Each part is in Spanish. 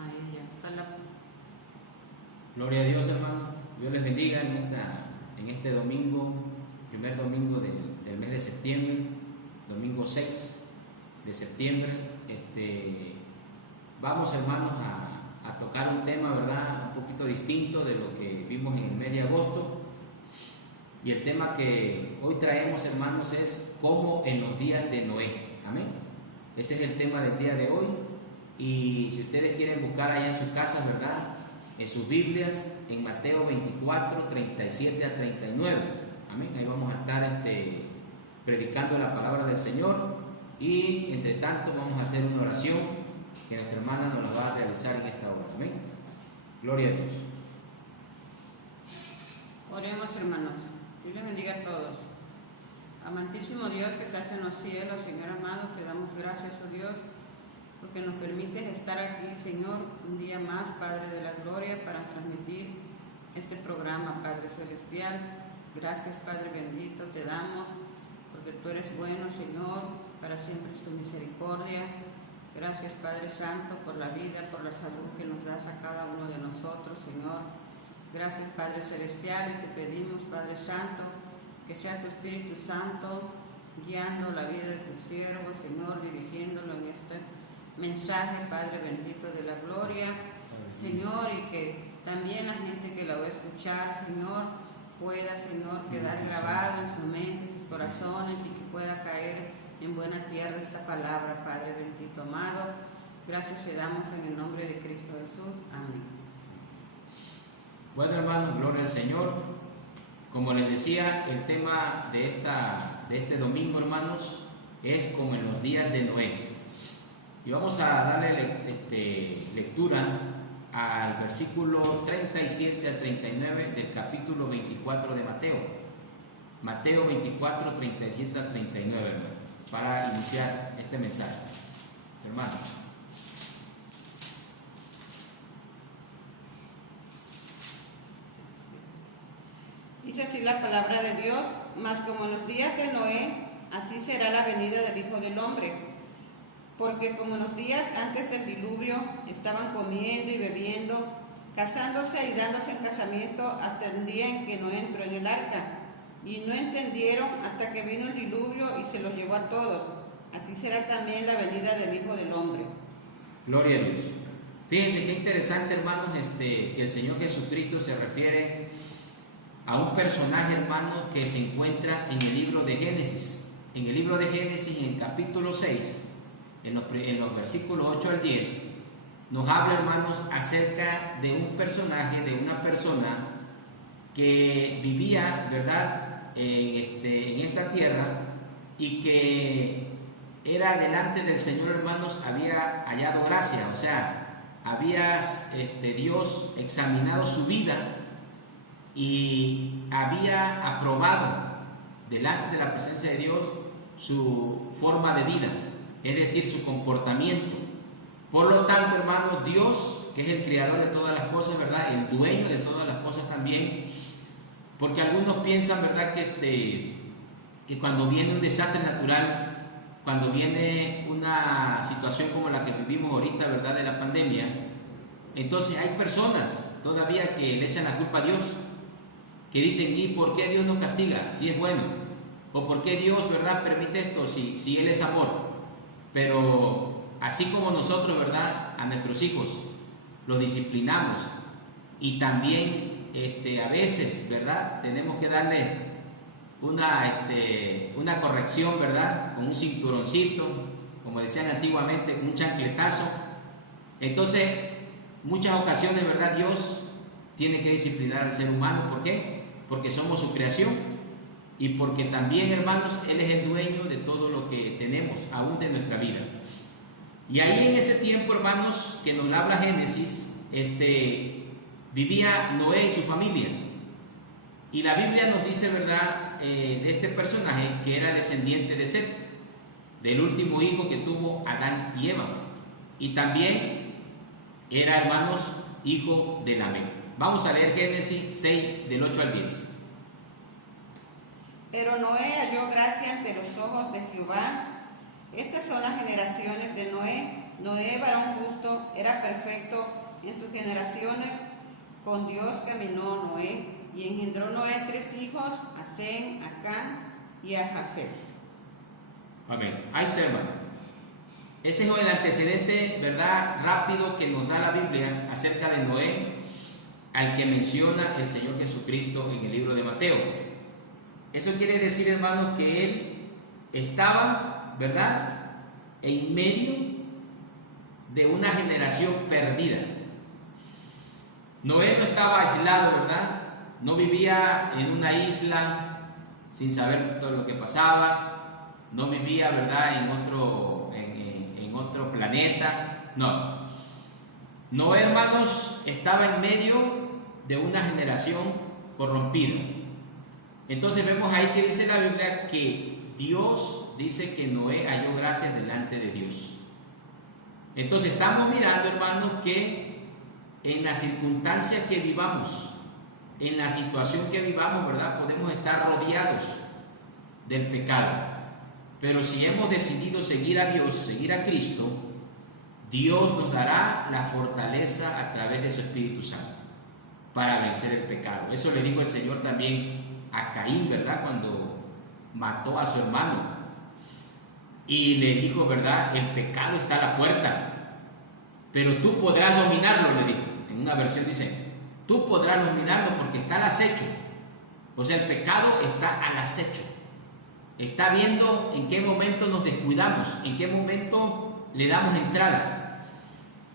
a ella. Gloria a Dios, hermano. Dios les bendiga en este domingo, primer domingo del mes de septiembre, domingo 6 de septiembre. Vamos, hermanos, a tocar un tema, ¿verdad?, un poquito distinto de lo que vimos en el mes de agosto. Y el tema que hoy traemos, hermanos, es como en los días de Noé. Amén. Ese es el tema del día de hoy. Y si ustedes quieren buscar allá en sus casas, ¿verdad?, en sus Biblias, en Mateo 24, 37 a 39. Amén. Ahí vamos a estar predicando la palabra del Señor. Y entre tanto vamos a hacer una oración que nuestra hermana nos la va a realizar en esta hora. Amén. Gloria a Dios. Oremos, hermanos. Dios les bendiga a todos. Amantísimo Dios que estás en los cielos, Señor amado, te damos gracias, oh Dios, porque nos permites estar aquí, Señor, un día más, Padre de la Gloria, para transmitir este programa, Padre Celestial. Gracias, Padre bendito, te damos, porque tú eres bueno, Señor, para siempre es tu misericordia. Gracias, Padre Santo, por la vida, por la salud que nos das a cada uno de nosotros, Señor. Gracias, Padre Celestial, y te pedimos, Padre Santo, que sea tu Espíritu Santo guiando la vida de tu siervo, Señor, dirigiéndolo en este mensaje, Padre bendito de la gloria, Señor, y que también la gente que la va a escuchar, Señor, pueda, Señor, quedar grabado en su mente, en sus corazones, y que pueda caer en buena tierra esta palabra, Padre bendito amado. Gracias te damos en el nombre de Cristo Jesús. Amén. Bueno, hermanos, gloria al Señor. Como les decía, el tema de este domingo, hermanos, es como en los días de Noé. Y vamos a darle lectura al versículo 37 al 39 del capítulo 24 de Mateo. Mateo 24, 37 al 39, hermano, para iniciar este mensaje. Hermano. Dice así la palabra de Dios: mas como en los días de Noé, así será la venida del Hijo del Hombre. Porque como en los días antes del diluvio, estaban comiendo y bebiendo, casándose y dándose en casamiento, hasta el día en que Noé entró en el arca. Y no entendieron hasta que vino el diluvio y se los llevó a todos. Así será también la venida del Hijo del Hombre. Gloria a Dios. Fíjense qué interesante, hermanos, que el Señor Jesucristo se refiere a un personaje, hermanos, que se encuentra en el libro de Génesis. En el libro de Génesis, en el capítulo 6, en los versículos 8 al 10, nos habla, hermanos, acerca de un personaje, de una persona que vivía, ¿verdad?, en esta tierra, y que era delante del Señor, hermanos, había hallado gracia. O sea, había Dios examinado su vida y había aprobado delante de la presencia de Dios su forma de vida, es decir, su comportamiento. Por lo tanto, hermanos, Dios, que es el creador de todas las cosas, ¿verdad?, el dueño de todas las cosas también, porque algunos piensan, ¿verdad?, que cuando viene un desastre natural, cuando viene una situación como la que vivimos ahorita, ¿verdad?, de la pandemia, entonces hay personas todavía que le echan la culpa a Dios, que dicen: ¿y por qué Dios nos castiga si es bueno? ¿O por qué Dios, ¿verdad?, permite esto si Él es amor? Pero así como nosotros, ¿verdad?, a nuestros hijos los disciplinamos, y también a veces, ¿verdad?, tenemos que darles una corrección, ¿verdad?, con un cinturoncito, como decían antiguamente, con un chancletazo. Entonces, muchas ocasiones, ¿verdad?, Dios tiene que disciplinar al ser humano. ¿Por qué? Porque somos su creación, y porque también, hermanos, Él es el dueño de todo lo que tenemos, aún de nuestra vida. Y ahí en ese tiempo, hermanos, que nos habla Génesis, vivía Noé y su familia. Y la Biblia nos dice, ¿verdad?, de este personaje que era descendiente de Set, del último hijo que tuvo Adán y Eva. Y también era, hermanos, hijo de Lamec. Vamos a leer Génesis 6, del 8 al 10. Pero Noé halló gracia ante los ojos de Jehová. Estas son las generaciones de Noé. Noé, varón justo, era perfecto en sus generaciones. Con Dios caminó Noé y engendró Noé 3 hijos, a Sem, a Can y a Jafet. Amén. Ahí está, hermano. Ese es el antecedente, ¿verdad?, rápido que nos da la Biblia acerca de Noé, al que menciona el Señor Jesucristo en el libro de Mateo. Eso quiere decir, hermanos, que él estaba, ¿verdad?, en medio de una generación perdida. Noé no estaba aislado, ¿verdad? No vivía en una isla sin saber todo lo que pasaba. No vivía, ¿verdad?, en otro planeta. No. Noé, hermanos, estaba en medio de una generación corrompida. Entonces vemos ahí que dice la Biblia que Dios dice que Noé halló gracias delante de Dios. Entonces estamos mirando, hermanos, que en las circunstancias que vivamos, en la situación que vivamos, ¿verdad?, podemos estar rodeados del pecado. Pero si hemos decidido seguir a Dios, seguir a Cristo, Dios nos dará la fortaleza a través de su Espíritu Santo para vencer el pecado. Eso le dijo el Señor también a Caín, ¿verdad?, cuando mató a su hermano. Y le dijo, ¿verdad?, el pecado está a la puerta, pero tú podrás dominarlo, le dijo. En una versión dice, tú podrás dominarlo porque está al acecho. O sea, el pecado está al acecho. Está viendo en qué momento nos descuidamos, en qué momento le damos entrada,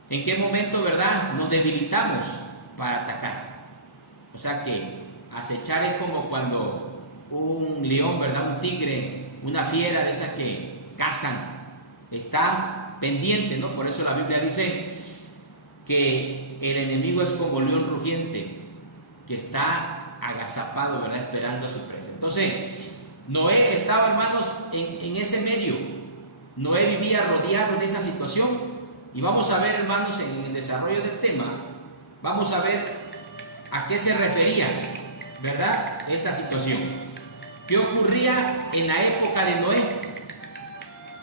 en qué momento, ¿verdad?, nos debilitamos para atacar. O sea que acechar es como cuando un león, ¿verdad?, un tigre, una fiera de esas que cazan, está pendiente, ¿no? Por eso la Biblia dice que el enemigo es como león rugiente, que está agazapado, ¿verdad?, esperando a su presa. Entonces, Noé estaba, hermanos, en ese medio. Noé vivía rodeado de esa situación. Y vamos a ver, hermanos, en el desarrollo del tema, vamos a ver a qué se refería, ¿verdad?, esta situación. ¿Qué ocurría en la época de Noé?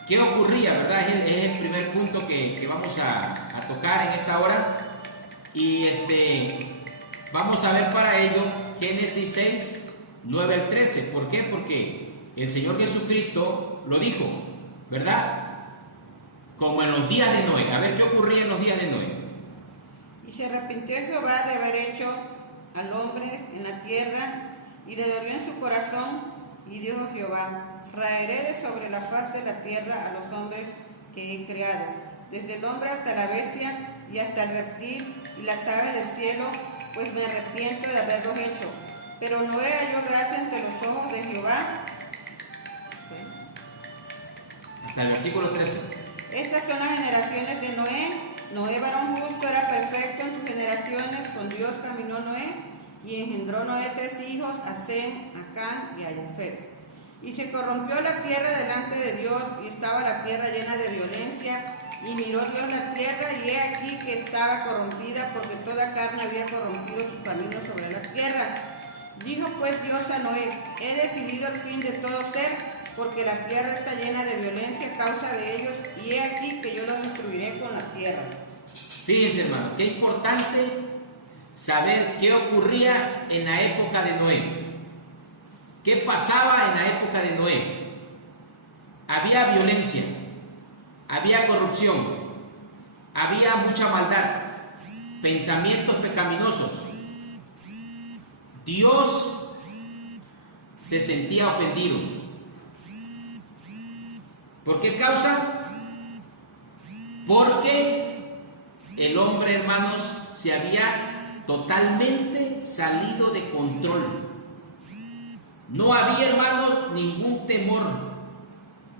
¿Qué ocurría, verdad? Es el primer punto que vamos a tocar en esta hora. Y vamos a ver para ello Génesis 6, 9 al 13. ¿Por qué? Porque el Señor Jesucristo lo dijo, ¿verdad?, como en los días de Noé. A ver qué ocurría en los días de Noé. Y se arrepintió Jehová de haber hecho al hombre en la tierra, y le dolió en su corazón, y dijo Jehová, raeré de sobre la faz de la tierra a los hombres que he creado, desde el hombre hasta la bestia, y hasta el reptil, y las aves del cielo, pues me arrepiento de haberlos hecho. Pero Noé halló gracia ante los ojos de Jehová. Hasta el versículo 13. Estas son las generaciones de Noé. Noé, varón justo, era perfecto en sus generaciones. Con Dios caminó Noé, y engendró Noé 3 hijos, a Sem, a Can y a Jafet. Y se corrompió la tierra delante de Dios, y estaba la tierra llena de violencia. Y miró Dios la tierra, y he aquí que estaba corrompida, porque toda carne había corrompido su camino sobre la tierra. Dijo pues Dios a Noé, he decidido el fin de todo ser, porque la tierra está llena de violencia a causa de ellos, y he aquí que yo los destruiré con la tierra. Fíjense, hermano, qué importante saber qué ocurría en la época de Noé. ¿Qué pasaba en la época de Noé? Había violencia, había corrupción, había mucha maldad, pensamientos pecaminosos. Dios se sentía ofendido. ¿Por qué causa? Porque el hombre, hermanos, se había totalmente salido de control. No había, hermanos, ningún temor.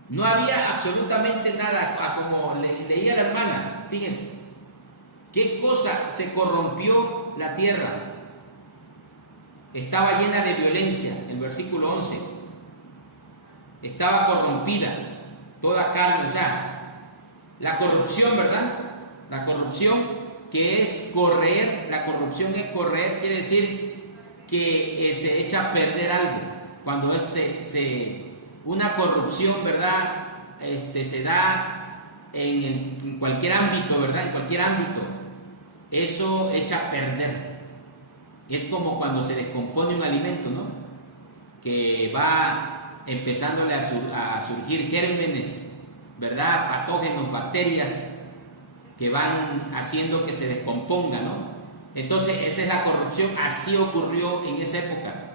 No había absolutamente nada. Como leía la hermana, fíjense, qué cosa, se corrompió la tierra. Estaba llena de violencia, el versículo 11. Estaba corrompida toda carne, o sea, la corrupción, ¿verdad? La corrupción que es correr, la corrupción es correr, quiere decir que se echa a perder algo. Cuando una corrupción, ¿verdad? Se da en cualquier ámbito, ¿verdad? En cualquier ámbito, eso echa a perder. Es como cuando se descompone un alimento, ¿no? Que va empezándole a surgir gérmenes, ¿verdad? Patógenos, bacterias que van haciendo que se descomponga, ¿no? Entonces, esa es la corrupción. Así ocurrió en esa época.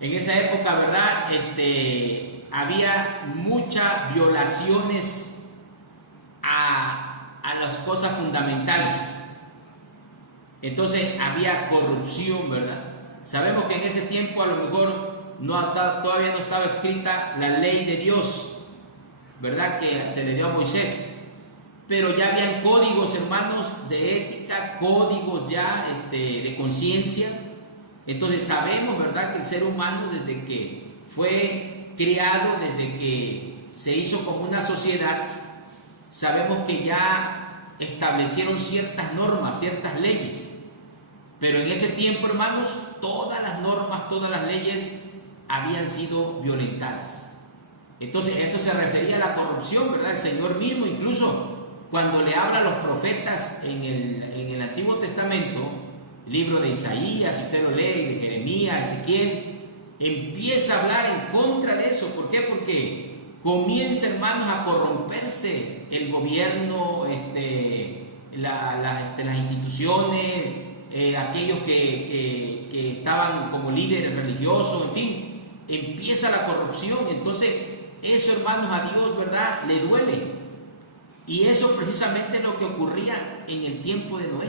En esa época, ¿verdad? Había muchas violaciones a las cosas fundamentales. Entonces, había corrupción, ¿verdad? Sabemos que en ese tiempo a lo mejor todavía no estaba escrita la ley de Dios, ¿verdad? Que se le dio a Moisés. Pero ya habían códigos, hermanos, de ética, códigos ya de conciencia. Entonces sabemos, ¿verdad?, que el ser humano, desde que fue criado, desde que se hizo como una sociedad, sabemos que ya establecieron ciertas normas, ciertas leyes. Pero en ese tiempo, hermanos, todas las normas, todas las leyes habían sido violentadas. Entonces eso se refería a la corrupción, ¿verdad? El Señor mismo, incluso cuando le habla a los profetas en el Antiguo Testamento, el libro de Isaías, si usted lo lee, de Jeremías, Ezequiel, empieza a hablar en contra de eso. ¿Por qué? Porque comienza, hermanos, a corromperse el gobierno, las instituciones, aquellos que estaban como líderes religiosos, en fin, empieza la corrupción. Entonces eso, hermanos, a Dios, ¿verdad?, le duele. Y eso precisamente es lo que ocurría en el tiempo de Noé.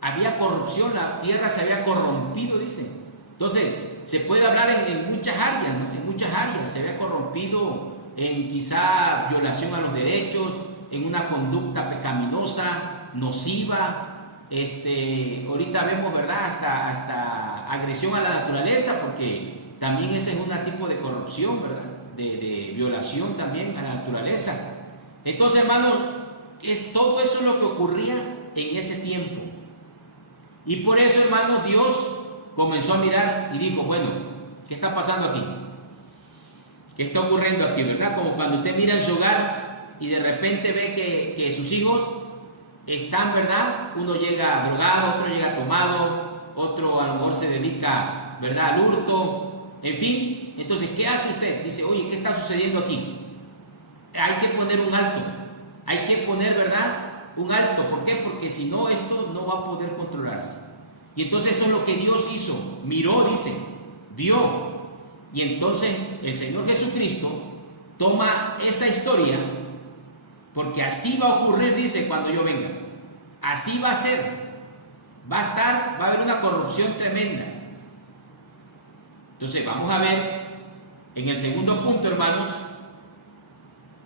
Había corrupción, la tierra se había corrompido, dicen. Entonces, se puede hablar en muchas áreas, ¿no? En muchas áreas se había corrompido en quizá violación a los derechos, en una conducta pecaminosa, nociva. Ahorita vemos, ¿verdad?, hasta agresión a la naturaleza, porque también ese es un tipo de corrupción, ¿verdad?, de violación también a la naturaleza. Entonces, hermanos, todo eso es lo que ocurría en ese tiempo. Y por eso, hermanos, Dios comenzó a mirar y dijo, bueno, ¿qué está pasando aquí? ¿Qué está ocurriendo aquí, verdad? Como cuando usted mira en su hogar y de repente ve que sus hijos están, ¿verdad? Uno llega drogado, otro llega tomado, otro a lo mejor se dedica, ¿verdad?, al hurto, en fin. Entonces, ¿qué hace usted? Dice, oye, ¿qué está sucediendo aquí? Hay que poner un alto, hay que poner, ¿verdad?, un alto. ¿Por qué? Porque si no, esto no va a poder controlarse. Y entonces eso es lo que Dios hizo, miró, dice, vio. Y entonces el Señor Jesucristo toma esa historia, porque así va a ocurrir, dice, cuando yo venga. Así va a ser, va a haber una corrupción tremenda. Entonces vamos a ver en el segundo punto, hermanos,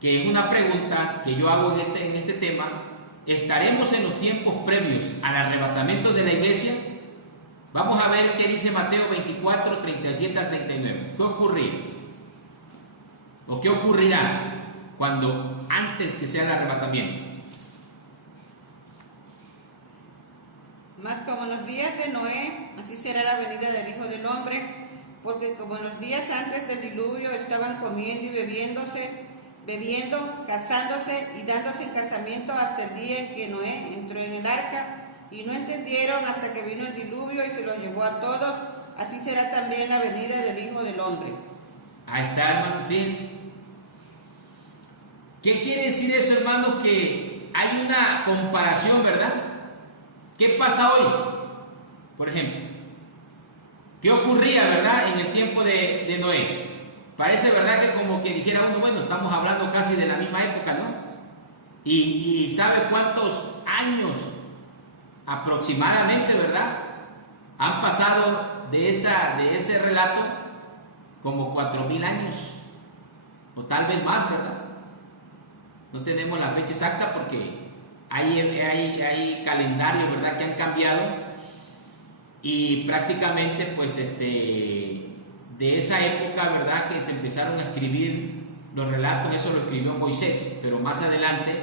que es una pregunta que yo hago en este tema. ¿Estaremos en los tiempos previos al arrebatamiento de la iglesia? Vamos a ver qué dice Mateo 24, 37 al 39. ¿Qué ocurría? ¿O qué ocurrirá antes que sea el arrebatamiento? Mas como en los días de Noé, así será la venida del Hijo del Hombre, porque como en los días antes del diluvio estaban comiendo y bebiendo, casándose y dándose en casamiento hasta el día en que Noé entró en el arca, y no entendieron hasta que vino el diluvio y se los llevó a todos, así será también la venida del Hijo del Hombre. Ahí está, hermano, fíjense. ¿Qué quiere decir eso, hermanos? Que hay una comparación, ¿verdad? ¿Qué pasa hoy? Por ejemplo, ¿qué ocurría, verdad, en el tiempo de Noé? Parece, verdad, que como que dijera uno, bueno, estamos hablando casi de la misma época, ¿no? Y ¿sabe cuántos años aproximadamente, verdad, han pasado de ese relato? Como 4,000 años, o tal vez más, ¿verdad? No tenemos la fecha exacta porque hay calendarios, ¿verdad?, que han cambiado, y prácticamente, pues, de esa época, ¿verdad?, que se empezaron a escribir los relatos. Eso lo escribió Moisés, pero más adelante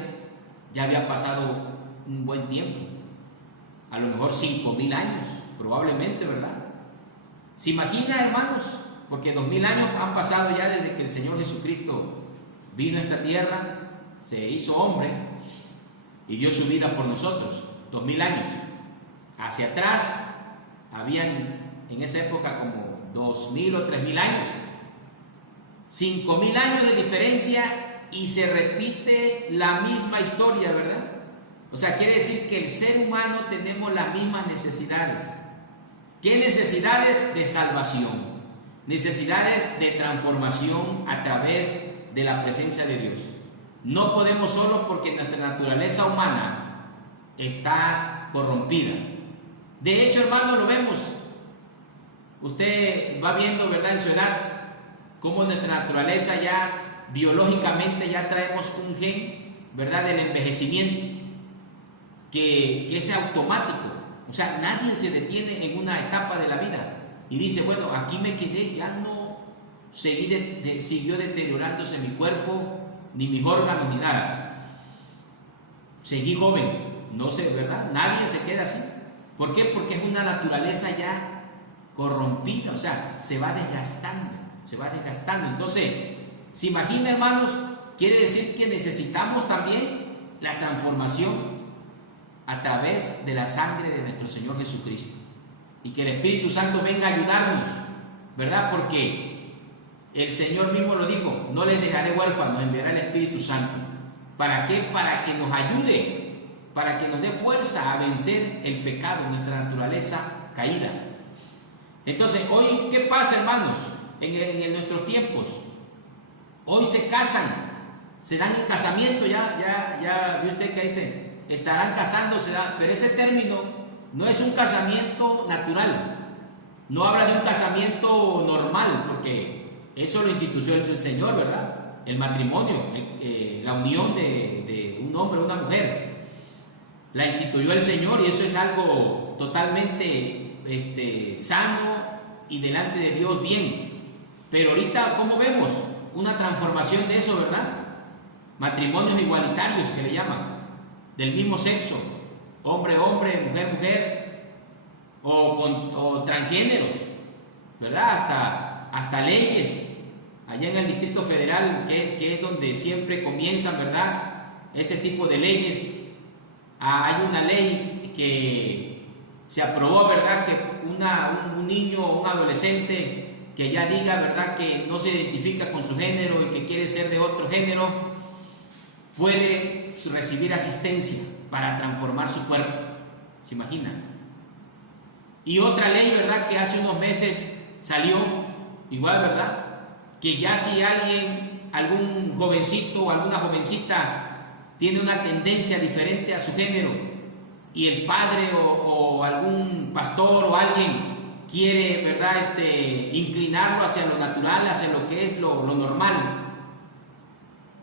ya había pasado un buen tiempo, a lo mejor 5,000 años, probablemente, ¿verdad? ¿Se imagina, hermanos? Porque 2,000 años han pasado ya desde que el Señor Jesucristo vino a esta tierra, se hizo hombre y dio su vida por nosotros, 2000 años. Hacia atrás, habían en esa época como 2000 o 3000 años, 5000 años de diferencia y se repite la misma historia, ¿verdad? O sea, quiere decir que el ser humano tenemos las mismas necesidades. ¿Qué necesidades? De salvación, necesidades de transformación a través de la presencia de Dios. No podemos solo porque nuestra naturaleza humana está corrompida. De hecho, hermanos, lo vemos. Usted va viendo, ¿verdad?, en su edad, cómo nuestra naturaleza ya, biológicamente, ya traemos un gen, ¿verdad?, del envejecimiento, que es automático. O sea, nadie se detiene en una etapa de la vida y dice, bueno, aquí me quedé, ya no siguió deteriorándose mi cuerpo, ni mis órganos, ni nada. Seguí joven, no sé, ¿verdad? Nadie se queda así. ¿Por qué? Porque es una naturaleza ya corrompida, o sea, se va desgastando. Entonces, ¿se imagina, hermanos? Quiere decir que necesitamos también la transformación a través de la sangre de nuestro Señor Jesucristo. Y que el Espíritu Santo venga a ayudarnos, ¿verdad? Porque el Señor mismo lo dijo, no les dejaré huérfanos, enviaré el Espíritu Santo. ¿Para qué? Para que nos ayude, para que nos dé fuerza a vencer el pecado, nuestra naturaleza caída. Entonces, hoy, ¿qué pasa, hermanos? En nuestros tiempos, hoy se casan, se dan en casamiento, ya vio usted que dice, estarán casándose, pero ese término no es un casamiento natural, no habla de un casamiento normal, porque eso lo instituyó el Señor, ¿verdad? El matrimonio, la unión de un hombre y una mujer, la instituyó el Señor y eso es algo totalmente sano y delante de Dios bien. Pero ahorita, ¿cómo vemos? Una transformación de eso, ¿verdad? Matrimonios igualitarios que le llaman, del mismo sexo, hombre, hombre, mujer, mujer, o transgéneros, ¿verdad? Hasta leyes, allá en el Distrito Federal, que es donde siempre comienzan, ¿verdad?, ese tipo de leyes. Hay una ley que se aprobó, ¿verdad?, que un niño o un adolescente que ya diga, ¿verdad?, que no se identifica con su género y que quiere ser de otro género, puede recibir asistencia para transformar su cuerpo. ¿Se imaginan? Y otra ley, ¿verdad?, que hace unos meses salió, igual, ¿verdad?, que ya si algún jovencito o alguna jovencita tiene una tendencia diferente a su género y el padre o algún pastor o alguien quiere, ¿verdad?, inclinarlo hacia lo natural, hacia lo que es lo normal,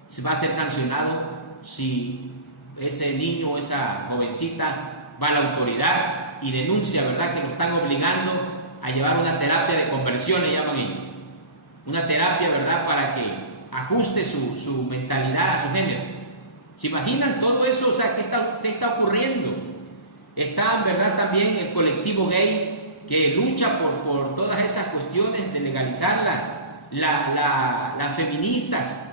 se va a ser sancionado si ese niño o esa jovencita va a la autoridad y denuncia, ¿verdad?, que lo están obligando a llevar una terapia de conversión, le llaman ellos. Una terapia, ¿verdad?, para que ajuste su mentalidad a su género. ¿Se imaginan todo eso? O sea, ¿qué está ocurriendo? Está, ¿verdad?, también el colectivo gay que lucha por todas esas cuestiones de legalizarla. Las feministas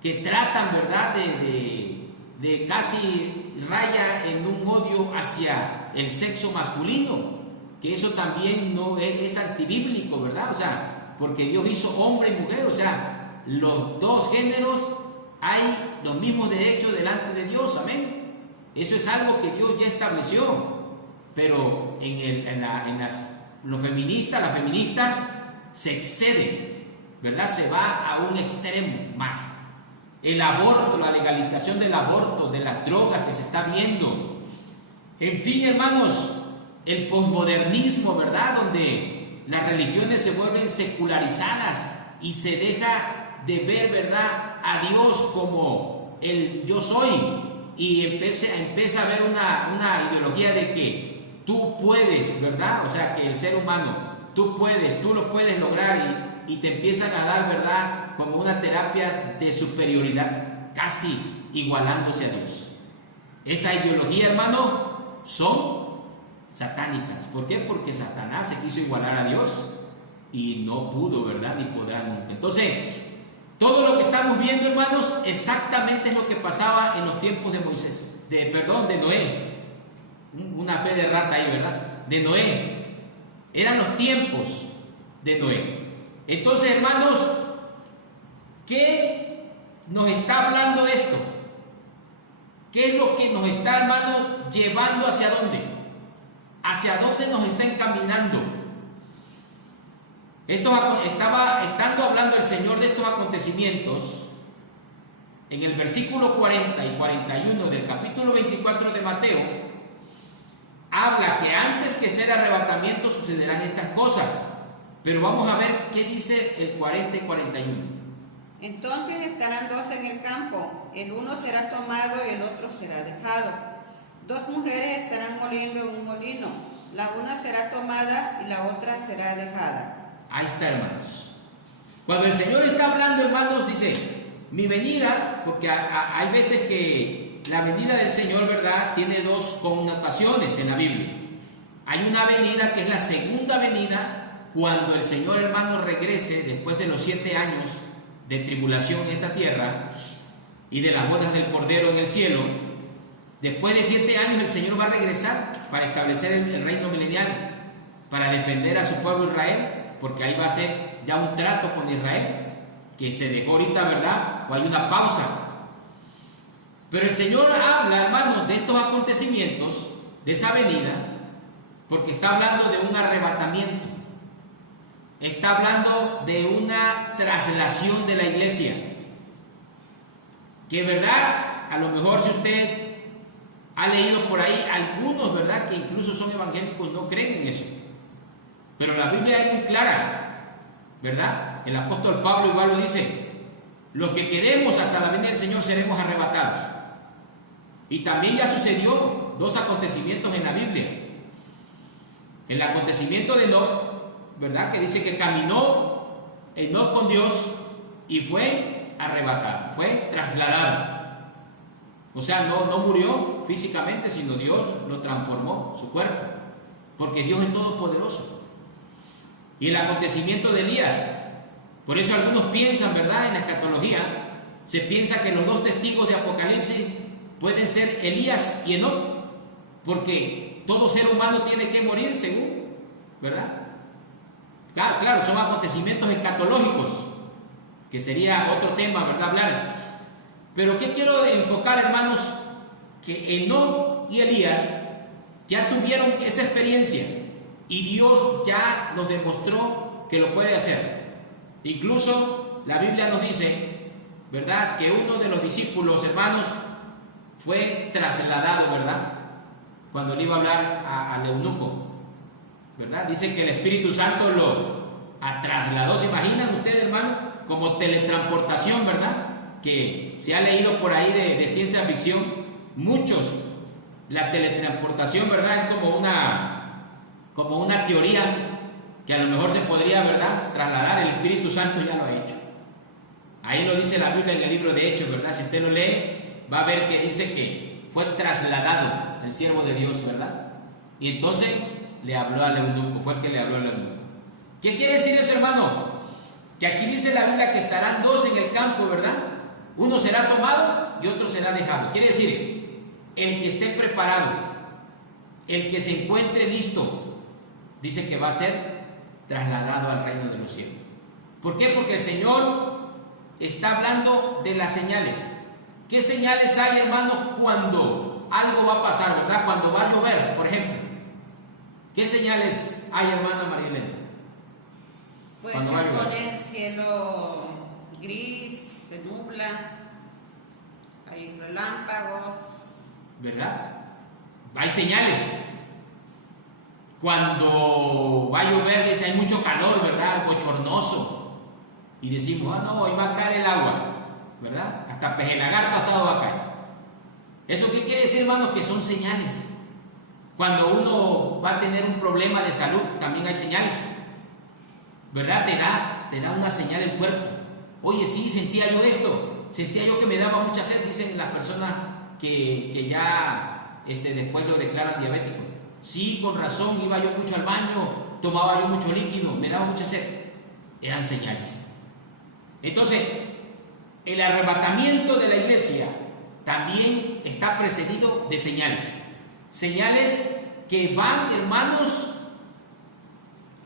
que tratan, ¿verdad?, de casi raya en un odio hacia el sexo masculino, que eso también no es antibíblico, ¿verdad? O sea, porque Dios hizo hombre y mujer, o sea, los dos géneros hay los mismos derechos delante de Dios, amén. Eso es algo que Dios ya estableció, pero la feminista se excede, ¿verdad? Se va a un extremo más. El aborto, la legalización del aborto, de las drogas que se está viendo. En fin, hermanos, el posmodernismo, ¿verdad?, donde las religiones se vuelven secularizadas y se deja de ver, ¿verdad?, a Dios como el yo soy, y empieza a ver una ideología de que tú puedes, ¿verdad? O sea, que el ser humano, tú lo puedes lograr, y te empiezan a dar, ¿verdad?, como una terapia de superioridad, casi igualándose a Dios. Esa ideología, hermano, son satánicas. ¿Por qué? Porque Satanás se quiso igualar a Dios y no pudo, ¿verdad?, ni podrá nunca. Entonces, todo lo que estamos viendo, hermanos, exactamente es lo que pasaba en los tiempos de Moisés, de Noé. Una fe de rata ahí, ¿verdad? De Noé. Eran los tiempos de Noé. Entonces, hermanos, ¿qué nos está hablando esto? ¿Qué es lo que nos está, hermanos, llevando hacia dónde? ¿Hacia dónde nos está encaminando? Estando hablando el Señor de estos acontecimientos, en el versículo 40 y 41 del capítulo 24 de Mateo, habla que antes que sea el arrebatamiento sucederán estas cosas. Pero vamos a ver qué dice el 40 y 41. Entonces estarán dos en el campo, el uno será tomado y el otro será dejado. Dos mujeres estarán moliendo en un molino, la una será tomada y la otra será dejada. Ahí está, hermanos. Cuando el Señor está hablando, hermanos, dice, mi venida, porque hay veces que la venida del Señor, ¿verdad?, tiene dos connotaciones en la Biblia. Hay una venida que es la segunda venida, cuando el Señor, hermano, regrese después de los 7 años de tribulación en esta tierra y de las bodas del Cordero en el cielo. Después de 7 años el Señor va a regresar para establecer el reino milenial, para defender a su pueblo Israel, porque ahí va a ser ya un trato con Israel, que se dejó ahorita, ¿verdad? O hay una pausa. Pero el Señor habla, hermanos, de estos acontecimientos, de esa venida, porque está hablando de un arrebatamiento. Está hablando de una traslación de la iglesia. Que, ¿verdad? A lo mejor si usted ha leído por ahí, algunos, ¿verdad?, que incluso son evangélicos, no creen en eso. Pero la Biblia es muy clara, ¿verdad? El apóstol Pablo igual lo dice: los que queremos hasta la venida del Señor seremos arrebatados. Y también ya sucedió 2 acontecimientos en la Biblia. El acontecimiento de Enoc, ¿verdad?, que dice que caminó Enoc con Dios y fue arrebatado, fue trasladado. O sea, no murió físicamente, sino Dios lo transformó, su cuerpo, porque Dios es todopoderoso. Y el acontecimiento de Elías, por eso algunos piensan, ¿verdad?, en la escatología, se piensa que los 2 testigos de Apocalipsis pueden ser Elías y Enoc, porque todo ser humano tiene que morir, según, ¿verdad? Claro, son acontecimientos escatológicos, que sería otro tema, ¿verdad?, hablar. Pero ¿qué quiero enfocar, hermanos? Que Enoc y Elías ya tuvieron esa experiencia y Dios ya nos demostró que lo puede hacer. Incluso la Biblia nos dice, ¿verdad?, que uno de los discípulos, hermanos, fue trasladado, ¿verdad?, cuando le iba a hablar al eunuco, ¿verdad? Dice que el Espíritu Santo lo trasladó. ¿Se imaginan ustedes, hermano? Como teletransportación, ¿verdad? Que se ha leído por ahí de ciencia ficción, muchos. La teletransportación, ¿verdad?, es como una teoría que a lo mejor se podría, ¿verdad?, trasladar. El Espíritu Santo ya lo ha hecho. Ahí lo dice la Biblia en el libro de Hechos, ¿verdad? Si usted lo lee, va a ver que dice que fue trasladado el siervo de Dios, ¿verdad? Y entonces le habló al eunuco, fue el que le habló al eunuco. ¿Qué quiere decir eso, hermano? Que aquí dice la Biblia que estarán 2 en el campo, ¿verdad? Uno será tomado y otro será dejado. Quiere decir, el que esté preparado, el que se encuentre listo, dice que va a ser trasladado al reino de los cielos. ¿Por qué? Porque el Señor está hablando de las señales. ¿Qué señales hay, hermanos, cuando algo va a pasar, ¿verdad? Cuando va a llover, por ejemplo. ¿Qué señales hay, hermana María Elena? Pues se pone el cielo gris, se nubla, hay relámpagos, ¿verdad? Hay señales. Cuando va a llover, dice, hay mucho calor, ¿verdad? Bochornoso. Y decimos, no, hoy va a caer el agua, ¿verdad? Hasta pejelagarto asado va a caer. ¿Eso qué quiere decir, hermanos? Que son señales. Cuando uno va a tener un problema de salud, también hay señales, ¿verdad? Te da una señal el cuerpo. Oye, sí, sentía yo esto, sentía yo que me daba mucha sed, dicen las personas que ya después lo declaran diabético. Sí, con razón, iba yo mucho al baño, tomaba yo mucho líquido, me daba mucha sed. Eran señales. Entonces, el arrebatamiento de la iglesia también está precedido de señales. Señales que van, hermanos,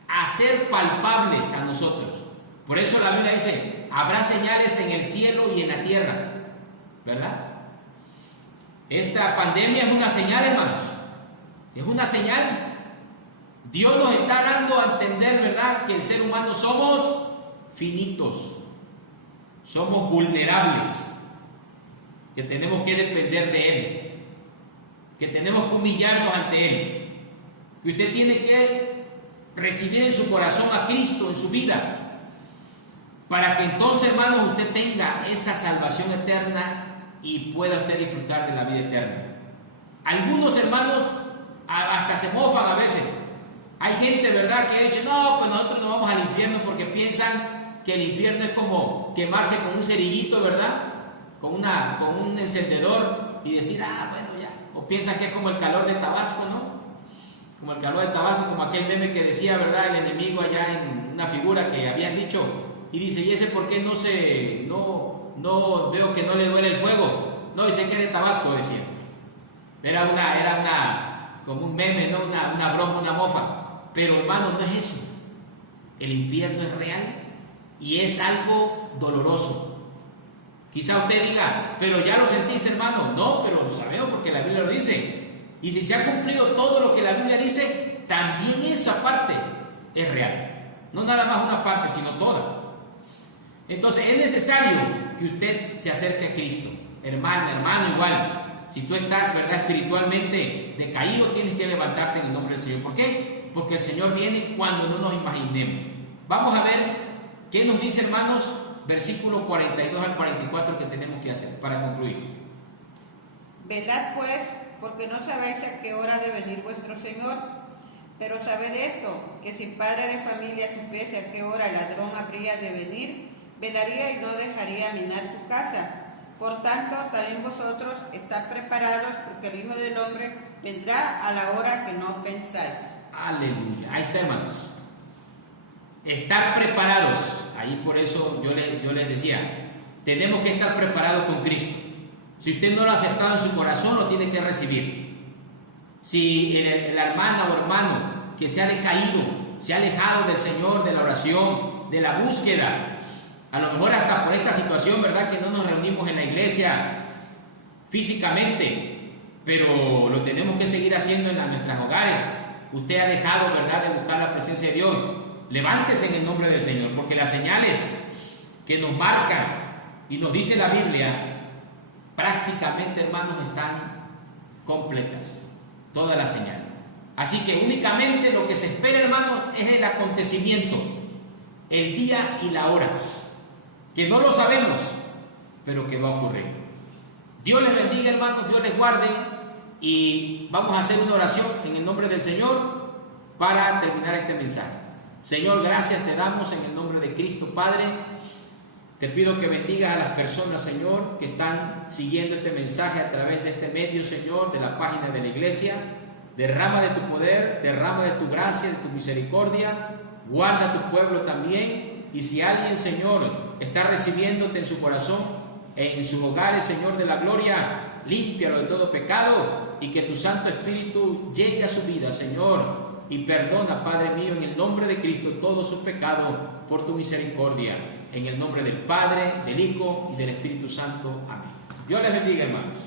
a ser palpables a nosotros. Por eso la Biblia dice, habrá señales en el cielo y en la tierra, ¿verdad? Esta pandemia es una señal, hermanos. Es una señal. Dios nos está dando a entender, ¿verdad?, que el ser humano somos finitos, somos vulnerables, que tenemos que depender de Él, que tenemos que humillarnos ante Él, que usted tiene que recibir en su corazón a Cristo en su vida, para que entonces, hermanos, usted tenga esa salvación eterna y pueda usted disfrutar de la vida eterna. Algunos hermanos hasta se mofan a veces. Hay gente, ¿verdad?, que dice, no, pues nosotros no vamos al infierno, porque piensan que el infierno es como quemarse con un cerillito, ¿verdad?, con un encendedor, y decir, bueno, ya. O piensan que es como el calor de Tabasco, ¿no? Como el calor de Tabasco, como aquel meme que decía, ¿verdad?, el enemigo allá en una figura que habían dicho, y dice, ¿y ese por qué no veo que no le duele el fuego? No, dice que es de Tabasco, decía. Era como un meme, ¿no?, una broma, una mofa. Pero, hermano, no es eso. El infierno es real y es algo doloroso. Quizá usted diga, pero ya lo sentiste, hermano. No, pero sabemos porque la Biblia lo dice. Y si se ha cumplido todo lo que la Biblia dice, también esa parte es real. No nada más una parte, sino toda. Entonces es necesario que usted se acerque a Cristo. Hermano, igual. Si tú estás, ¿verdad?, espiritualmente decaído, tienes que levantarte en el nombre del Señor. ¿Por qué? Porque el Señor viene cuando no nos imaginemos. Vamos a ver qué nos dice, hermanos, versículo 42 al 44 que tenemos que hacer para concluir. Velad pues, porque no sabéis a qué hora de venir vuestro Señor. Pero sabed esto, que si padre de familia supiese a qué hora el ladrón habría de venir, velaría y no dejaría minar su casa. Por tanto, también vosotros estad preparados, porque el Hijo del Hombre vendrá a la hora que no pensáis. Aleluya. Ahí está, hermanos. Estar preparados. Ahí por eso yo les decía, tenemos que estar preparados con Cristo. Si usted no lo ha aceptado en su corazón, lo tiene que recibir. Si la hermana o hermano que se ha decaído, se ha alejado del Señor, de la oración, de la búsqueda, a lo mejor hasta por esta situación, ¿verdad?, que no nos reunimos en la iglesia físicamente, pero lo tenemos que seguir haciendo en nuestros hogares. Usted ha dejado, ¿verdad?, de buscar la presencia de Dios. Levántese en el nombre del Señor, porque las señales que nos marcan y nos dice la Biblia, prácticamente, hermanos, están completas, todas las señales. Así que únicamente lo que se espera, hermanos, es el acontecimiento, el día y la hora, que no lo sabemos, pero que va a ocurrir. Dios les bendiga, hermanos, Dios les guarde, y vamos a hacer una oración en el nombre del Señor para terminar este mensaje. Señor, gracias te damos en el nombre de Cristo, Padre. Te pido que bendigas a las personas, Señor, que están siguiendo este mensaje a través de este medio, Señor, de la página de la iglesia. Derrama de tu poder, derrama de tu gracia, de tu misericordia. Guarda a tu pueblo también. Y si alguien, Señor, está recibiéndote en su corazón, en sus hogares, Señor de la gloria, límpialo de todo pecado y que tu Santo Espíritu llegue a su vida, Señor, y perdona, Padre mío, en el nombre de Cristo todos sus pecados por tu misericordia. En el nombre del Padre, del Hijo y del Espíritu Santo. Amén. Dios les bendiga, hermanos.